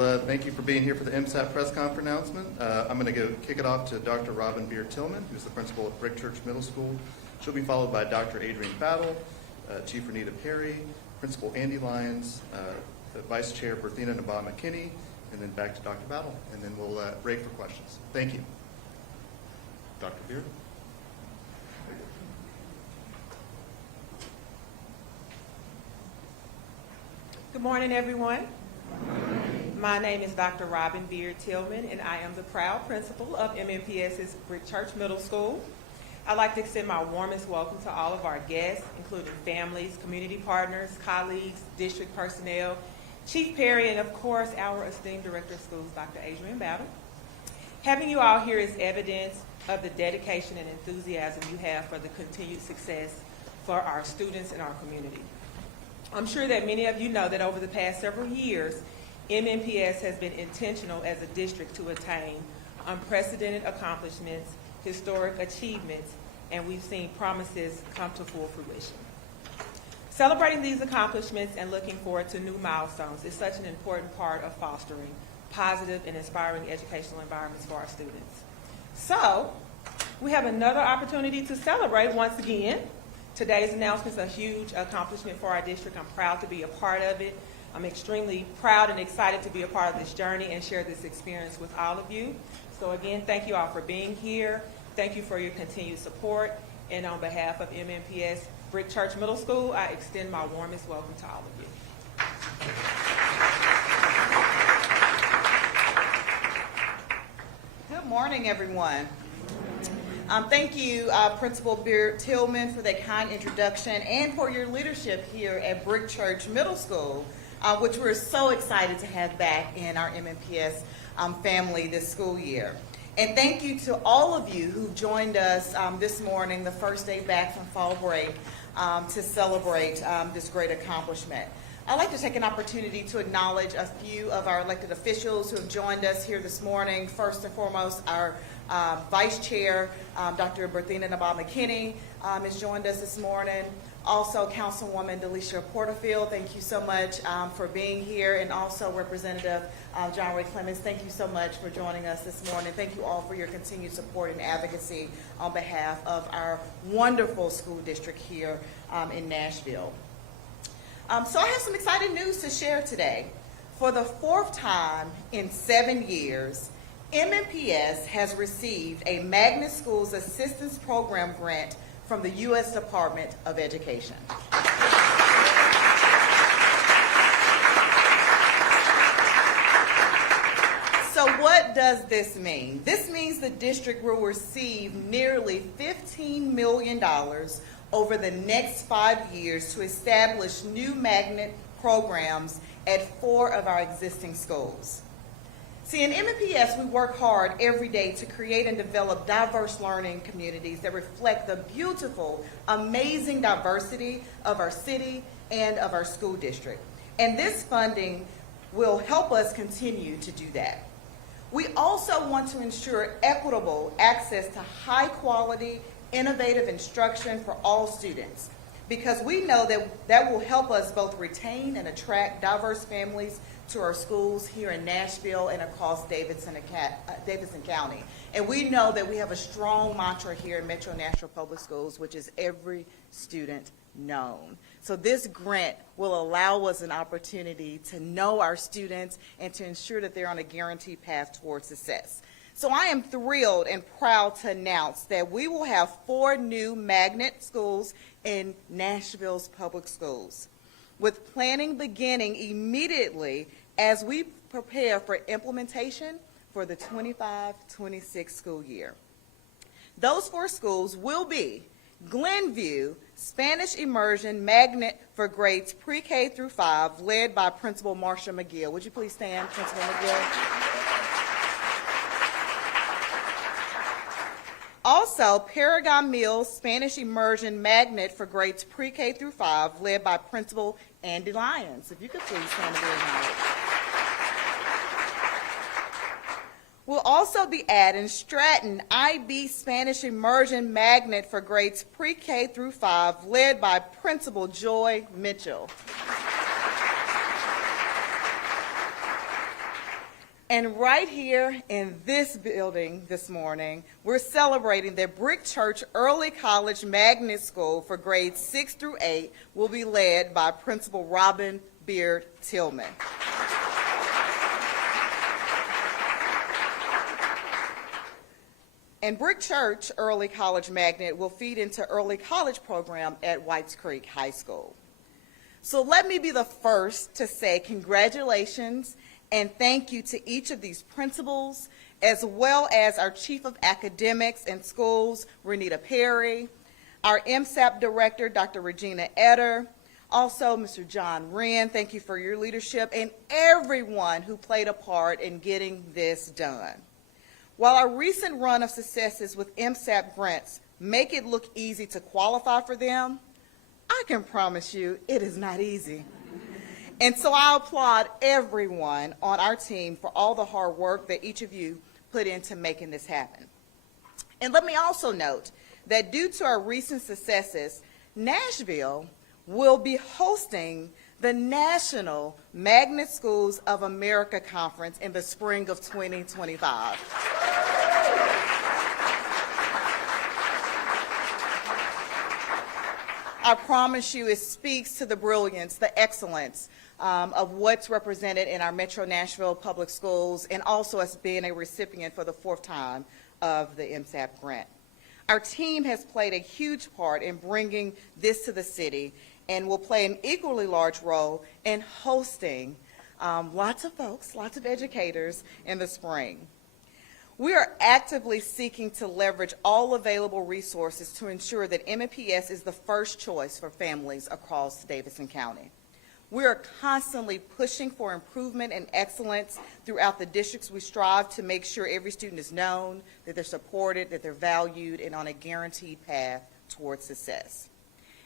Thank you for being here for the MSAT press conference announcement. I'm going to kick it off to Dr. Robin Beer-Tillman, who's the principal at Brick Church Middle School. She'll be followed by Dr. Adrian Battle, Chief Renita Perry, Principal Andy Lyons, the Vice Chair Berthina Nabah McKinney, and then back to Dr. Battle, and then we'll break for questions. Thank you. Dr. Beer. Good morning, everyone. My name is Dr. Robin Beer-Tillman, and I am the proud principal of MNPS's Brick Church Middle School. I'd like to extend my warmest welcome to all of our guests, including families, community partners, colleagues, district personnel, Chief Perry, and of course, our esteemed Director of Schools, Dr. Adrian Battle. Having you all here is evidence of the dedication and enthusiasm you have for the continued success for our students and our community. I'm sure that many of you know that over the past several years, MNPS has been intentional as a district to attain unprecedented accomplishments, historic achievements, and we've seen promises come to full fruition. Celebrating these accomplishments and looking forward to new milestones is such an important part of fostering positive and inspiring educational environments for our students. So, we have another opportunity to celebrate once again. Today's announcement is a huge accomplishment for our district. I'm proud to be a part of it. I'm extremely proud and excited to be a part of this journey and share this experience with all of you. So again, thank you all for being here. Thank you for your continued support. And on behalf of MNPS Brick Church Middle School, I extend my warmest welcome to all of you. Good morning, everyone. Thank you, Principal Beer-Tillman, for that kind introduction and for your leadership here at Brick Church Middle School, which we're so excited to have back in our MNPS family this school year. And thank you to all of you who joined us this morning, the first day back from fall break, to celebrate this great accomplishment. I'd like to take an opportunity to acknowledge a few of our elected officials who have joined us here this morning. First and foremost, our Vice Chair, Dr. Berthina Nabah McKinney, has joined us this morning. Also, Councilwoman Delisha Porterfield, thank you so much for being here. And also, Representative John Ray Clemens, thank you so much for joining us this morning. Thank you all for your continued support and advocacy on behalf of our wonderful school district here in Nashville. So I have some exciting news to share today. For the fourth time in 7 years, MNPS has received a Magnet Schools Assistance Program grant from the U.S. Department of Education. So what does this mean? This means the district will receive nearly $15 million over the next 5 years to establish new magnet programs at 4 of our existing schools. See, in MNPS, we work hard every day to create and develop diverse learning communities that reflect the beautiful, amazing diversity of our city and of our school district. And this funding will help us continue to do that. We also want to ensure equitable access to high quality, innovative instruction for all students, because we know that that will help us both retain and attract diverse families to our schools here in Nashville and across Davidson County. And we know that we have a strong mantra here in Metro Nashville Public Schools, which is every student known. So this grant will allow us an opportunity to know our students and to ensure that they're on a guaranteed path towards success. So I am thrilled and proud to announce that we will have 4 new magnet schools in Nashville's public schools, with planning beginning immediately as we prepare for implementation for the 25-26 school year. Those 4 schools will be Glenview Spanish Immersion Magnet for grades pre-K through 5, led by Principal Marsha McGill. Would you please stand, Principal McGill? Also, Paragon Mills Spanish Immersion Magnet for grades pre-K through 5, led by Principal Andy Lyons. If you could please stand to be acknowledged. We'll also be adding Stratton IB Spanish Immersion Magnet for grades pre-K through 5, led by Principal Joy Mitchell. And right here in this building this morning, we're celebrating that Brick Church Early College Magnet School for grades 6 through 8 will be led by Principal Robin Beard Tillman. And Brick Church Early College Magnet will feed into early college program at Whites Creek High School. So let me be the first to say congratulations and thank you to each of these principals, as well as our Chief of Academics and Schools, Renita Perry, our MSAP Director, Dr. Regina Etter, also Mr. John Wren, thank you for your leadership, and everyone who played a part in getting this done. While our recent run of successes with MSAP grants make it look easy to qualify for them, I can promise you it is not easy. And so I applaud everyone on our team for all the hard work that each of you put into making this happen. And let me also note that due to our recent successes, Nashville will be hosting the National Magnet Schools of America Conference in the spring of 2025. I promise you it speaks to the brilliance, the excellence of what's represented in our Metro Nashville Public Schools, and also as being a recipient for the 4th time of the MSAP grant. Our team has played a huge part in bringing this to the city and will play an equally large role in hosting lots of folks, lots of educators in the spring. We are actively seeking to leverage all available resources to ensure that MNPS is the first choice for families across Davidson County. We are constantly pushing for improvement and excellence throughout the districts. We strive to make sure every student is known, that they're supported, that they're valued, and on a guaranteed path towards success.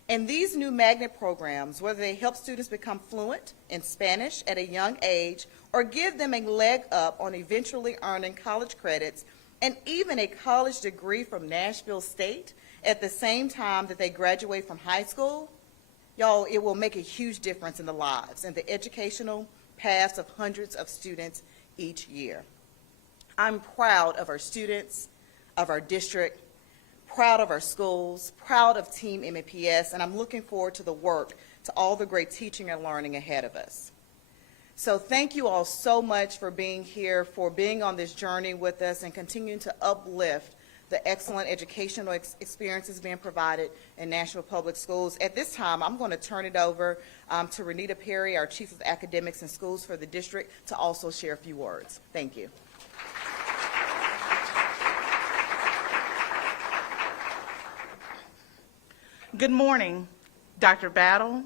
And these new magnet programs, whether they help students become fluent in Spanish at a young age or give them a leg up on eventually earning college credits and even a college degree from Nashville State at the same time that they graduate from high school, y'all, it will make a huge difference in the lives and the educational paths of hundreds of students each year. I'm proud of our students, of our district, proud of our schools, proud of Team MNPS, and I'm looking forward to the work, to all the great teaching and learning ahead of us. So thank you all so much for being here, for being on this journey with us and continuing to uplift the excellent educational experiences being provided in Nashville Public Schools. At this time, I'm going to turn it over to Renita Perry, our Chief of Academics and Schools for the district, to also share a few words. Thank you. Good morning, Dr. Battle,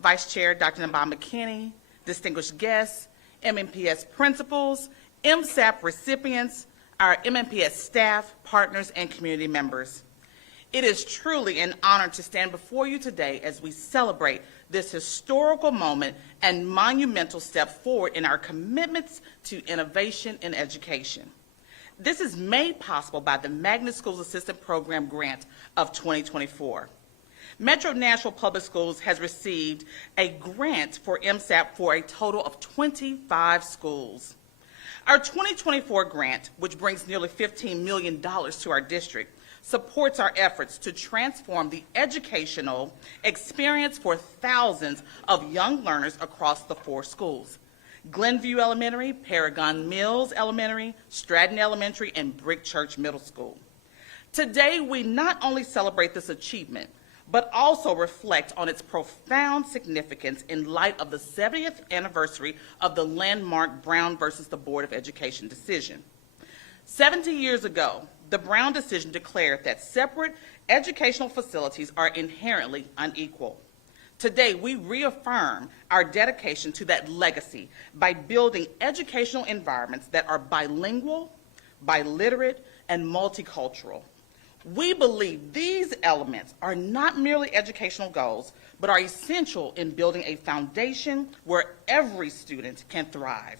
Vice Chair Dr. Nabaa McKinney, distinguished guests, MNPS principals, MSAP recipients, our MNPS staff, partners, and community members. It is truly an honor to stand before you today as we celebrate this historical moment and monumental step forward in our commitments to innovation in education. This is made possible by the Magnet Schools Assistant Program Grant of 2024. Metro Nashville Public Schools has received a grant for MSAP for a total of 25 schools. Our 2024 grant, which brings nearly $15 million to our district, supports our efforts to transform the educational experience for thousands of young learners across the 4 schools: Glenview Elementary, Paragon Mills Elementary, Stratton Elementary, and Brick Church Middle School. Today, we not only celebrate this achievement, but also reflect on its profound significance in light of the 70th anniversary of the landmark Brown versus the Board of Education decision. 70 years ago, the Brown decision declared that separate educational facilities are inherently unequal. Today, we reaffirm our dedication to that legacy by building educational environments that are bilingual, biliterate, and multicultural. We believe these elements are not merely educational goals, but are essential in building a foundation where every student can thrive.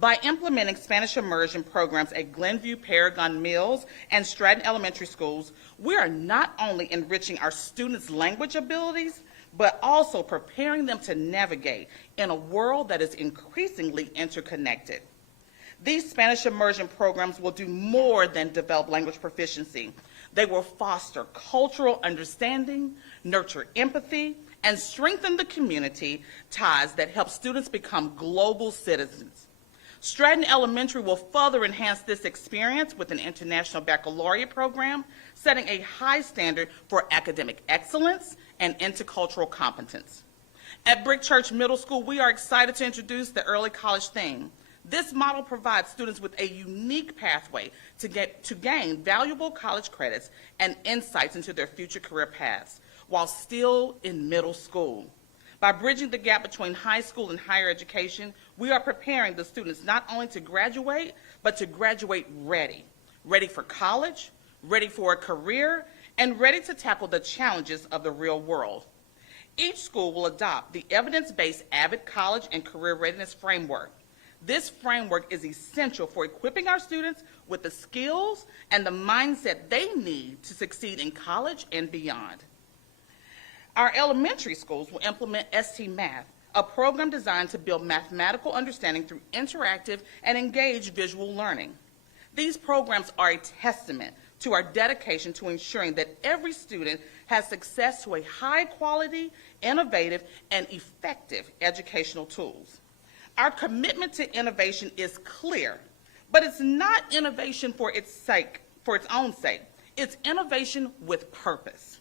By implementing Spanish immersion programs at Glenview, Paragon Mills, and Stratton Elementary Schools, we are not only enriching our students' language abilities, but also preparing them to navigate in a world that is increasingly interconnected. These Spanish immersion programs will do more than develop language proficiency. They will foster cultural understanding, nurture empathy, and strengthen the community ties that help students become global citizens. Stratton Elementary will further enhance this experience with an international baccalaureate program, setting a high standard for academic excellence and intercultural competence. At Brick Church Middle School, we are excited to introduce the early college theme. This model provides students with a unique pathway to gain valuable college credits and insights into their future career paths while still in middle school. By bridging the gap between high school and higher education, we are preparing the students not only to graduate, but to graduate ready. Ready for college, ready for a career, and ready to tackle the challenges of the real world. Each school will adopt the evidence-based AVID College and Career Readiness Framework. This framework is essential for equipping our students with the skills and the mindset they need to succeed in college and beyond. Our elementary schools will implement ST Math, a program designed to build mathematical understanding through interactive and engaged visual learning. These programs are a testament to our dedication to ensuring that every student has access to a high-quality, innovative, and effective educational tools. Our commitment to innovation is clear, but it's not innovation for its own sake. It's innovation with purpose.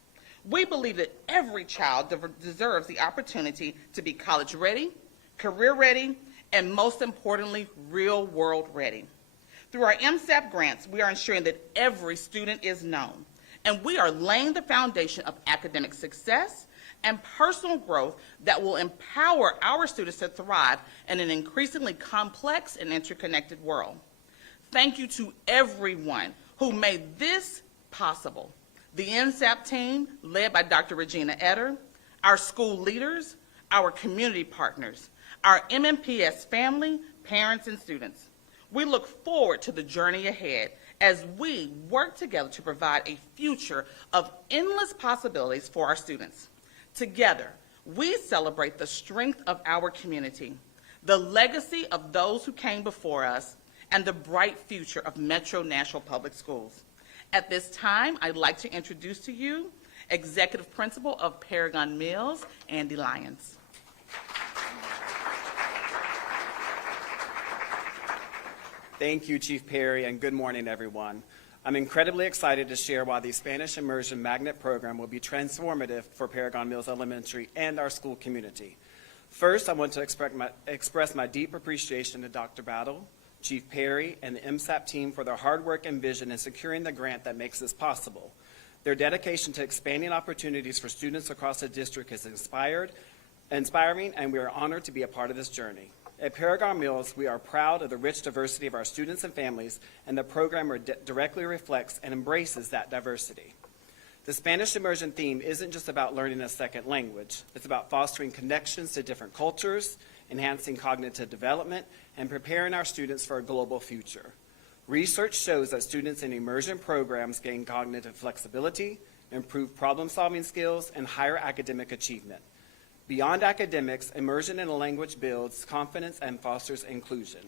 We believe that every child deserves the opportunity to be college ready, career ready, and most importantly, real world ready. Through our MSAP grants, we are ensuring that every student is known, and we are laying the foundation of academic success and personal growth that will empower our students to thrive in an increasingly complex and interconnected world. Thank you to everyone who made this possible. The NSAP team, led by Dr. Regina Etter, our school leaders, our community partners, our MNPS family, parents, and students. We look forward to the journey ahead as we work together to provide a future of endless possibilities for our students. Together, we celebrate the strength of our community, the legacy of those who came before us, and the bright future of Metro Nashville Public Schools. At this time, I'd like to introduce to you Executive Principal of Paragon Mills, Andy Lyons. Thank you, Chief Perry, and good morning, everyone. I'm incredibly excited to share why the Spanish Immersion Magnet Program will be transformative for Paragon Mills Elementary and our school community. First, I want to express my deep appreciation to Dr. Battle, Chief Perry, and the MSAP team for their hard work and vision in securing the grant that makes this possible. Their dedication to expanding opportunities for students across the district is inspiring, and we are honored to be a part of this journey. At Paragon Mills, we are proud of the rich diversity of our students and families, and the program directly reflects and embraces that diversity. The Spanish immersion theme isn't just about learning a second language. It's about fostering connections to different cultures, enhancing cognitive development, and preparing our students for a global future. Research shows that students in immersion programs gain cognitive flexibility, improve problem-solving skills, and higher academic achievement. Beyond academics, immersion in a language builds confidence and fosters inclusion.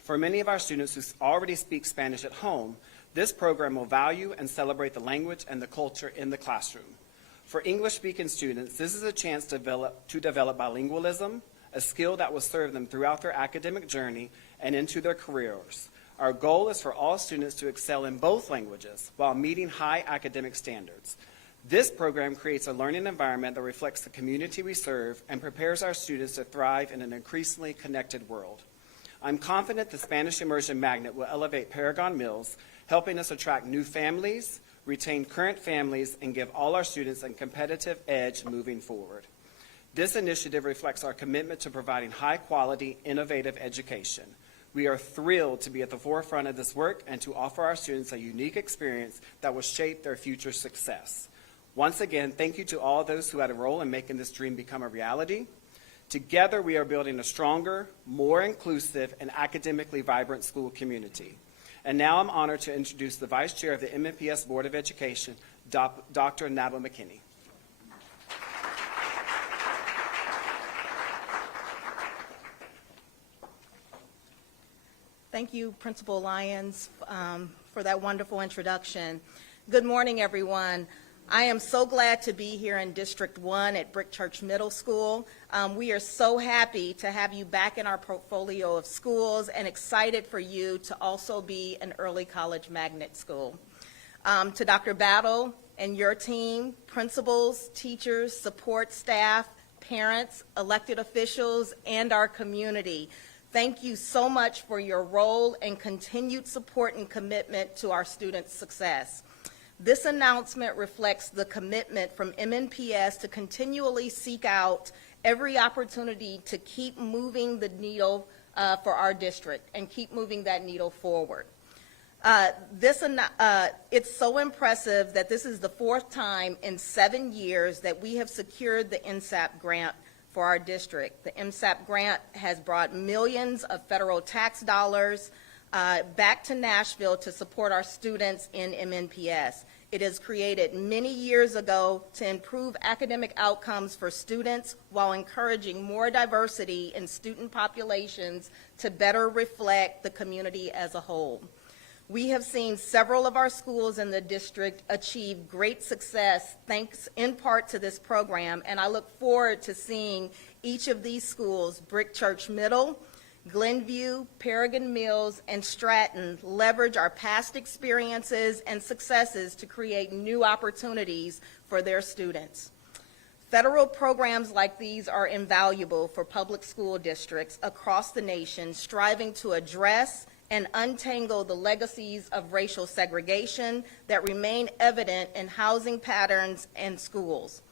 For many of our students who already speak Spanish at home, this program will value and celebrate the language and the culture in the classroom. For English-speaking students, this is a chance to develop bilingualism, a skill that will serve them throughout their academic journey and into their careers. Our goal is for all students to excel in both languages while meeting high academic standards. This program creates a learning environment that reflects the community we serve and prepares our students to thrive in an increasingly connected world. I'm confident the Spanish Immersion Magnet will elevate Paragon Mills, helping us attract new families, retain current families, and give all our students a competitive edge moving forward. This initiative reflects our commitment to providing high-quality, innovative education. We are thrilled to be at the forefront of this work and to offer our students a unique experience that will shape their future success. Once again, thank you to all those who had a role in making this dream become a reality. Together, we are building a stronger, more inclusive, and academically vibrant school community. And now I'm honored to introduce the Vice Chair of the MNPS Board of Education, Dr. Naba McKinney. Thank you, Principal Lyons, for that wonderful introduction. Good morning, everyone. I am so glad to be here in District 1 at Brick Church Middle School. We are so happy to have you back in our portfolio of schools and excited for you to also be an early college magnet school. To Dr. Battle and your team, principals, teachers, support staff, parents, elected officials, and our community, thank you so much for your role and continued support and commitment to our students' success. This announcement reflects the commitment from MNPS to continually seek out every opportunity to keep moving the needle for our district and keep moving that needle forward. It's so impressive that this is the 4th time in 7 years that we have secured the MSAP grant for our district. The MSAP grant has brought millions of federal tax dollars back to Nashville to support our students in MNPS. It was created many years ago to improve academic outcomes for students while encouraging more diversity in student populations to better reflect the community as a whole. We have seen several of our schools in the district achieve great success thanks in part to this program, and I look forward to seeing each of these schools, Brick Church Middle, Glenview, Paragon Mills, and Stratton, leverage our past experiences and successes to create new opportunities for their students. Federal programs like these are invaluable for public school districts across the nation striving to address and untangle the legacies of racial segregation that remain evident in housing patterns and schools.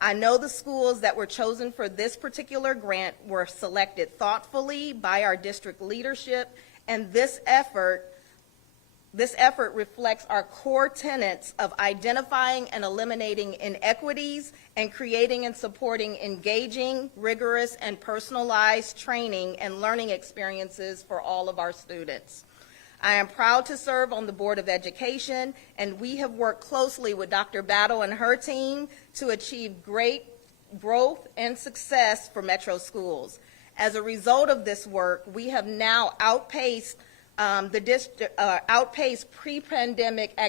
I know the schools that were chosen for this particular grant were selected thoughtfully by our district leadership, and this effort reflects our core tenets of identifying and eliminating inequities and creating and supporting engaging, rigorous, and personalized training and learning experiences for all of our students. I am proud to serve on the Board of Education, and we have worked closely with Dr. Battle and her team to achieve great growth and success for Metro schools. As a result of this work, we have now outpaced pre-pandemic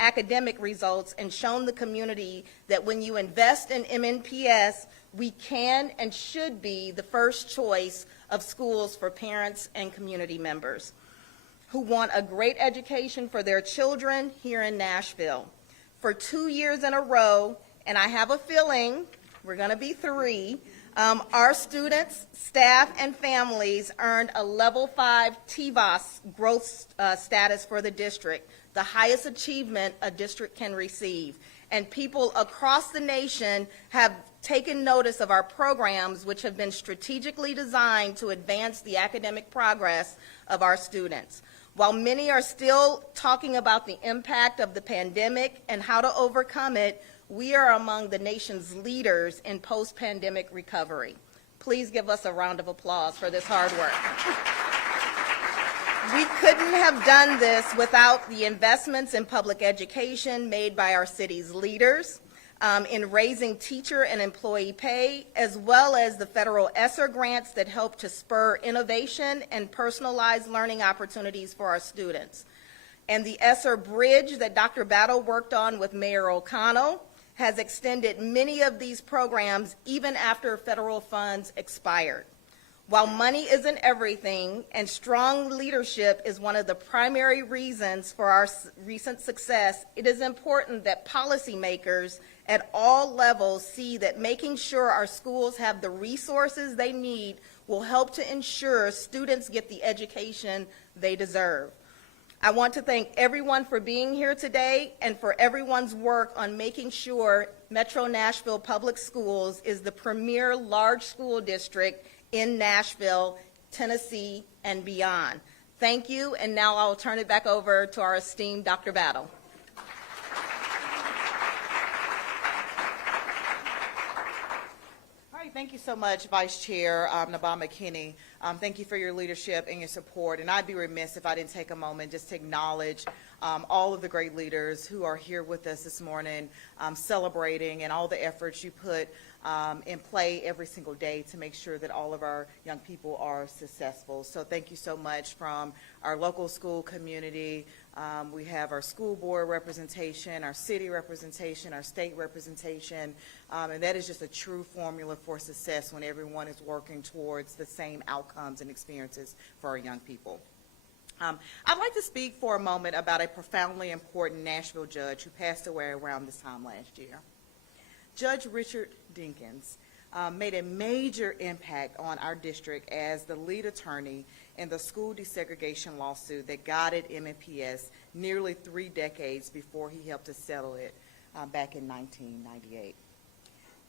academic results and shown the community that when you invest in MNPS, we can and should be the first choice of schools for parents and community members who want a great education for their children here in Nashville. For 2 years in a row, and I have a feeling we're going to be 3, our students, staff, and families earned a Level 5 TVOS growth status for the district, the highest achievement a district can receive. And people across the nation have taken notice of our programs, which have been strategically designed to advance the academic progress of our students. While many are still talking about the impact of the pandemic and how to overcome it, we are among the nation's leaders in post-pandemic recovery. Please give us a round of applause for this hard work. We couldn't have done this without the investments in public education made by our city's leaders, in raising teacher and employee pay, as well as the federal ESSER grants that help to spur innovation and personalized learning opportunities for our students. And the ESSER bridge that Dr. Battle worked on with Mayor O'Connell has extended many of these programs even after federal funds expired. While money isn't everything, and strong leadership is one of the primary reasons for our recent success, it is important that policymakers at all levels see that making sure our schools have the resources they need will help to ensure students get the education they deserve. I want to thank everyone for being here today and for everyone's work on making sure Metro Nashville Public Schools is the premier large school district in Nashville, Tennessee, and beyond. Thank you, and now I'll turn it back over to our esteemed Dr. Battle. All right, thank you so much, Vice Chair Nabaa McKinney. Thank you for your leadership and your support, and I'd be remiss if I didn't take a moment just to acknowledge all of the great leaders who are here with us this morning celebrating and all the efforts you put and play every single day to make sure that all of our young people are successful. So thank you so much from our local school community. We have our school board representation, our city representation, our state representation, and that is just a true formula for success when everyone is working towards the same outcomes and experiences for our young people. I'd like to speak for a moment about a profoundly important Nashville judge who passed away around this time last year. Judge Richard Dinkins made a major impact on our district as the lead attorney in the school desegregation lawsuit that guided MNPS nearly 3 decades before he helped to settle it back in 1998.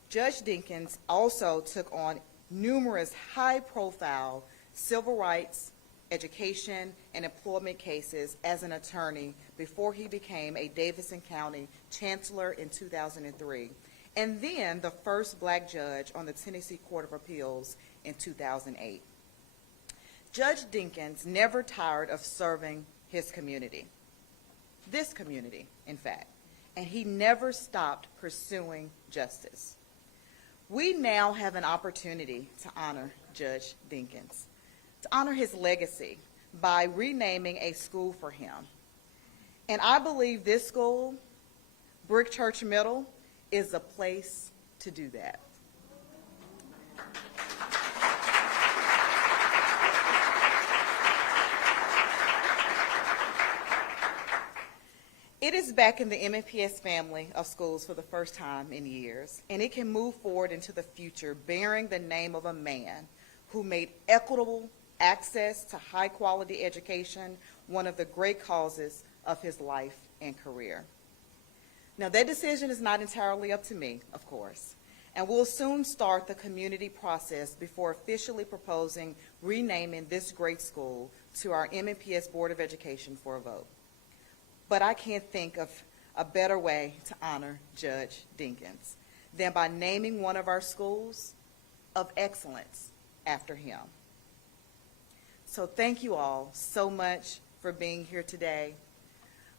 Judge Dinkins also took on numerous high-profile civil rights, education, and employment cases as an attorney before he became a Davidson County Chancellor in 2003, and then the first black judge on the Tennessee Court of Appeals in 2008. Judge Dinkins never tired of serving his community, this community, in fact, and he never stopped pursuing justice. We now have an opportunity to honor Judge Dinkins, to honor his legacy by renaming a school for him. And I believe this school, Brick Church Middle, is the place to do that. It is back in the MNPS family of schools for the first time in years, and it can move forward into the future bearing the name of a man who made equitable access to high-quality education one of the great causes of his life and career. Now, that decision is not entirely up to me, of course, and we'll soon start the community process before officially proposing renaming this great school to our MNPS Board of Education for a vote. But I can't think of a better way to honor Judge Dinkins than by naming one of our schools of excellence after him. So thank you all so much for being here today.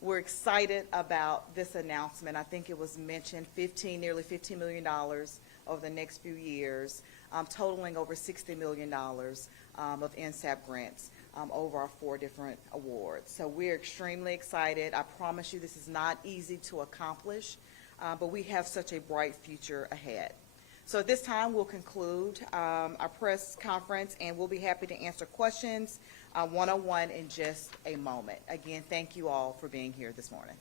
We're excited about this announcement. I think it was mentioned nearly $15 million over the next few years, totaling over $60 million of NSAP grants over our 4 different awards. So we're extremely excited. I promise you this is not easy to accomplish, but we have such a bright future ahead. So at this time, we'll conclude our press conference, and we'll be happy to answer questions one-on-one in just a moment. Again, thank you all for being here this morning.